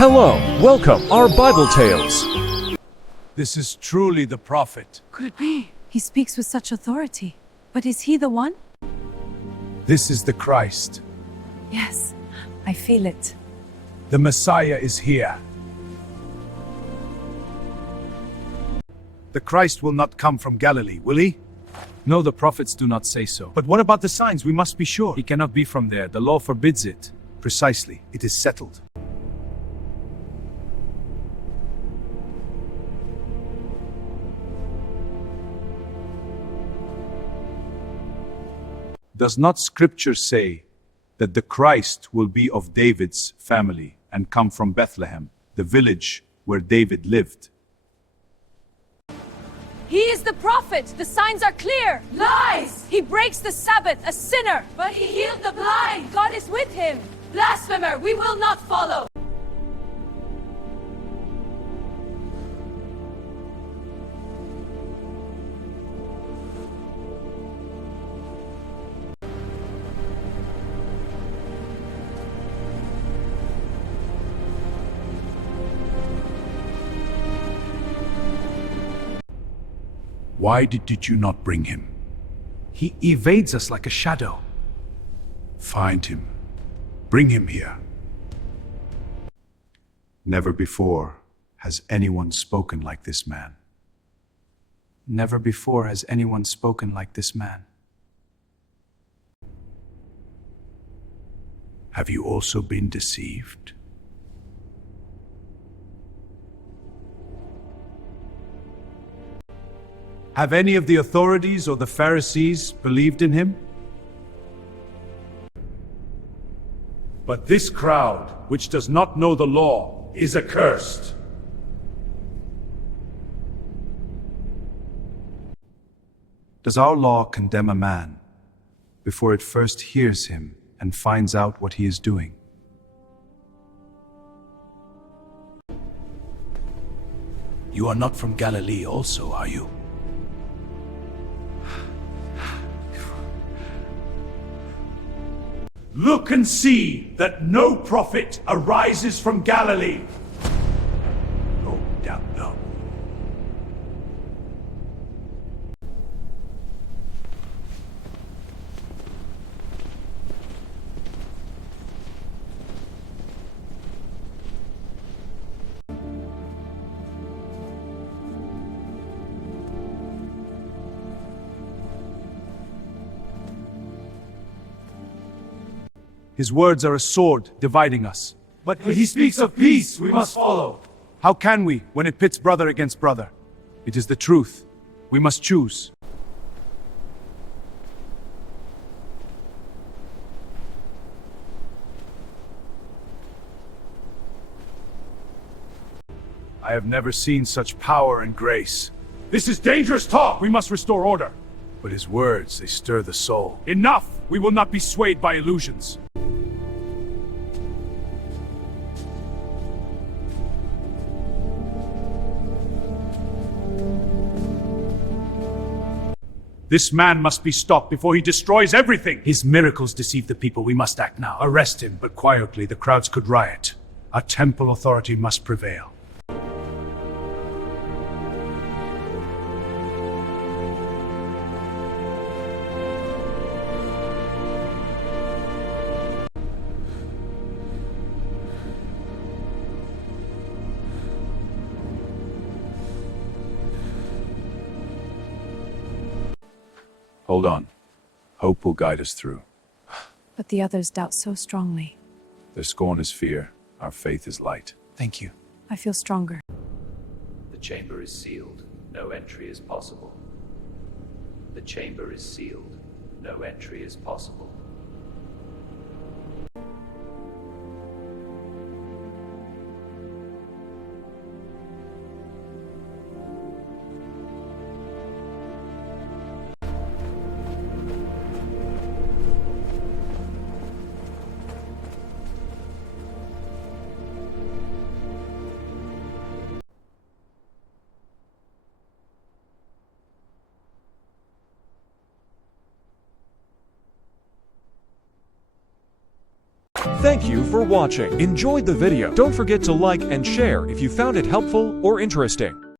Hello, welcome our Bible tales. This is truly the prophet. Could it be? He speaks with such authority. But is he the one? This is the Christ. Yes, I feel it. The Messiah is here. The Christ will not come from Galilee, will he? No, the prophets do not say so. But what about the signs? We must be sure. He cannot be from there. The law forbids it. Precisely, it is settled. Does not Scripture say that the Christ will be of David's family and come from Bethlehem, the village where David lived? He is the prophet! The signs are clear! Lies! He breaks the Sabbath, a sinner! But he healed the blind! God is with him! Blasphemer! We will not follow! Why did you not bring him? He evades us like a shadow. Find him. Bring him here. Never before has anyone spoken like this man. Never before has anyone spoken like this man. Have you also been deceived? Have any of the authorities or the Pharisees believed in him? But this crowd, which does not know the law, is accursed. Does our law condemn a man before it first hears him and finds out what he is doing? You are not from Galilee also, are you? Look and see that no prophet arises from Galilee. No doubt no. His words are a sword dividing us. But he speaks of peace, we must follow. How can we when it pits brother against brother? It is the truth. We must choose. I have never seen such power and grace. This is dangerous talk! We must restore order. But his words, they stir the soul. Enough! We will not be swayed by illusions. This man must be stopped before he destroys everything. His miracles deceive the people. We must act now. Arrest him, but quietly. The crowds could riot. Our temple authority must prevail. Hold on. Hope will guide us through. But the others doubt so strongly. Their scorn is fear. Our faith is light. Thank you. I feel stronger. The chamber is sealed. No entry is possible. The chamber is sealed. No entry is possible. Thank you for watching. Enjoyed the video? Don't forget to like and share if you found it helpful or interesting.